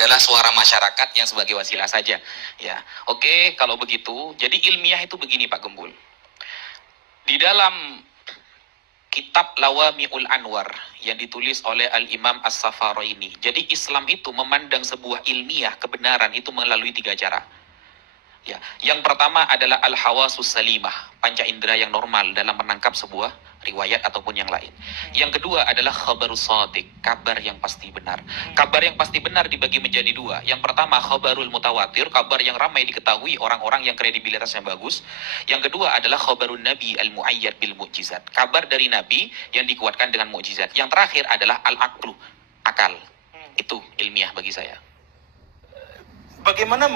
adalah suara masyarakat yang sebagai wasilah saja. Ya, oke, kalau begitu, jadi ilmiah itu begini Pak Gembul. Di dalam kitab Lawami'ul Anwar yang ditulis oleh Al-Imam As-Safaraini. Jadi Islam itu memandang sebuah ilmiah kebenaran itu melalui 3 cara. Ya, yang pertama adalah al-hawasus salimah, panca indera yang normal dalam menangkap sebuah riwayat ataupun yang lain. Yang kedua adalah khabarus shadiq, kabar yang pasti benar. Kabar yang pasti benar dibagi menjadi 2. Yang pertama khabarul mutawatir, kabar yang ramai diketahui orang-orang yang kredibilitasnya bagus. Yang kedua adalah khabarun nabi al-muayyad bil mu'jizat, kabar dari nabi yang dikuatkan dengan mukjizat. Yang terakhir adalah al-aqlu, akal. Itu ilmiah bagi saya. Bagaimana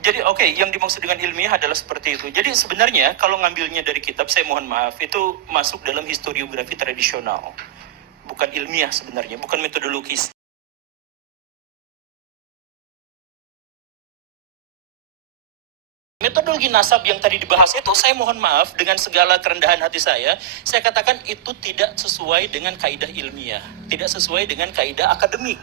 jadi yang dimaksud dengan ilmiah adalah seperti itu. Jadi sebenarnya kalau ngambilnya dari kitab, saya mohon maaf, itu masuk dalam historiografi tradisional, bukan ilmiah sebenarnya, bukan metodologis. Metodologi nasab yang tadi dibahas itu, saya mohon maaf dengan segala kerendahan hati saya katakan itu tidak sesuai dengan kaidah ilmiah, tidak sesuai dengan kaidah akademik.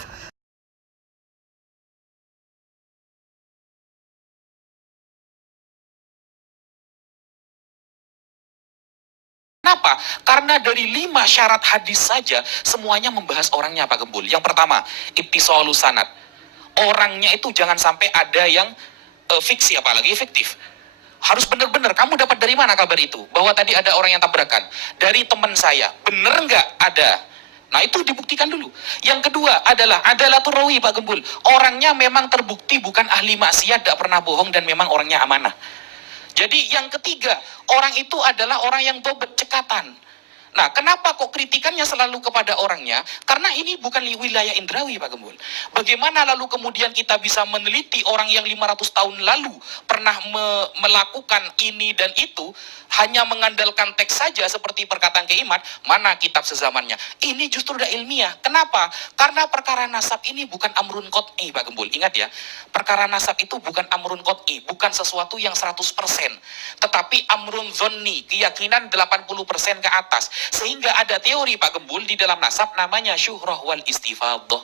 Kenapa? Karena dari 5 syarat hadis saja semuanya membahas orangnya Pak Gembul. Yang pertama, ittisalus sanad. Orangnya itu jangan sampai ada yang fiksi, apalagi fiktif. Harus benar-benar, kamu dapat dari mana kabar itu? Bahwa tadi ada orang yang tabrakan. Dari teman saya. Benar nggak? Ada. Nah itu dibuktikan dulu. Yang kedua adalah rawi Pak Gembul. Orangnya memang terbukti bukan ahli maksiat, tidak pernah bohong, dan memang orangnya amanah. Jadi yang ketiga, orang itu adalah orang yang dobet, cekatan. Nah, kenapa kok kritikannya selalu kepada orangnya? Karena ini bukan wilayah indrawi, Pak Gembul. Bagaimana lalu kemudian kita bisa meneliti orang yang 500 tahun lalu pernah melakukan ini dan itu, hanya mengandalkan teks saja seperti perkataan Kiai Imad, mana kitab sezamannya? Ini justru udah ilmiah. Kenapa? Karena perkara nasab ini bukan amrun qot'i, Pak Gembul. Ingat ya, perkara nasab itu bukan amrun qot'i, bukan sesuatu yang 100%. Tetapi amrun zonni, keyakinan 80% ke atas. Sehingga ada teori Pak Gembul di dalam nasab namanya syuhrah wal istifadah.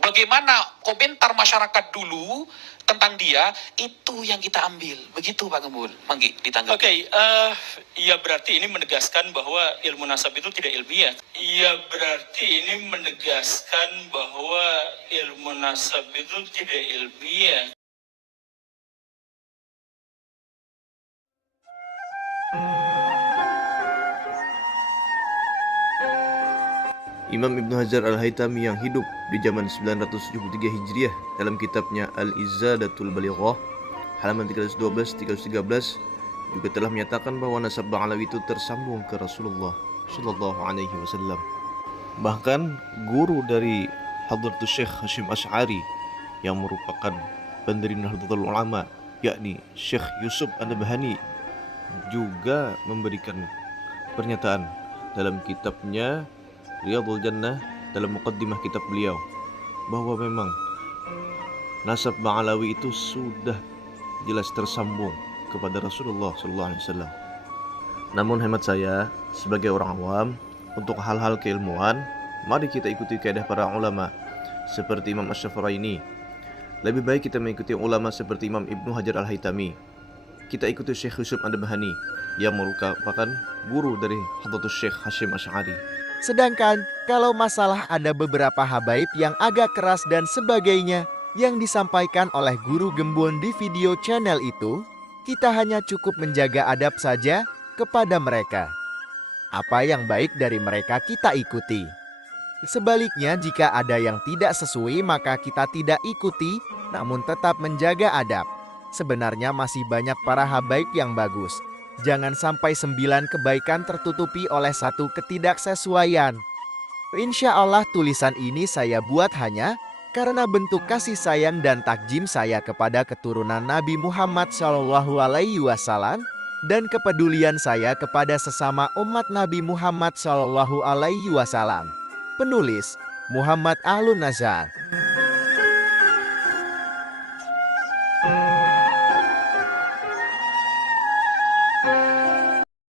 Bagaimana komentar masyarakat dulu tentang dia, itu yang kita ambil. Begitu Pak Gembul. Manggi, ditanggapi. Ya berarti ini menegaskan bahwa ilmu nasab itu tidak ilmiah. Ya berarti ini menegaskan bahwa ilmu nasab itu tidak ilmiah. Imam Ibnu Hajar Al-Haytami yang hidup di zaman 973 Hijriah dalam kitabnya Al-Izzadatul Balighah halaman 312-313 juga telah menyatakan bahwa nasab Ba'alawi itu tersambung ke Rasulullah Shallallahu Alaihi Wasallam. Bahkan guru dari Hadratus Syekh Hashim Asy'ari yang merupakan pendiri Nahdlatul Ulama, yakni Syekh Yusuf An-Nabhani, juga memberikan pernyataan dalam kitabnya Riyadhul Jannah dalam muqaddimah kitab beliau bahwa memang nasab Ba'alawi itu sudah jelas tersambung kepada Rasulullah SAW. Namun hemat saya sebagai orang awam, untuk hal-hal keilmuan mari kita ikuti kaidah para ulama seperti Imam Asy-Syafi'i. Lebih baik kita mengikuti ulama seperti Imam Ibnu Hajar Al-Haytami. Kita ikuti Syekh Yusuf An-Nabhani yang merupakan guru dari Hadratus Syekh Hashim Asy'ari. Sedangkan kalau masalah ada beberapa habaib yang agak keras dan sebagainya yang disampaikan oleh guru Gembon di video channel itu, kita hanya cukup menjaga adab saja kepada mereka. Apa yang baik dari mereka kita ikuti. Sebaliknya jika ada yang tidak sesuai maka kita tidak ikuti, namun tetap menjaga adab. Sebenarnya masih banyak para habaib yang bagus. Jangan sampai 9 kebaikan tertutupi oleh 1 ketidaksesuaian. Insya Allah tulisan ini saya buat hanya karena bentuk kasih sayang dan takjim saya kepada keturunan Nabi Muhammad SAW dan kepedulian saya kepada sesama umat Nabi Muhammad SAW. Penulis Muhammad Ahlun Nazar.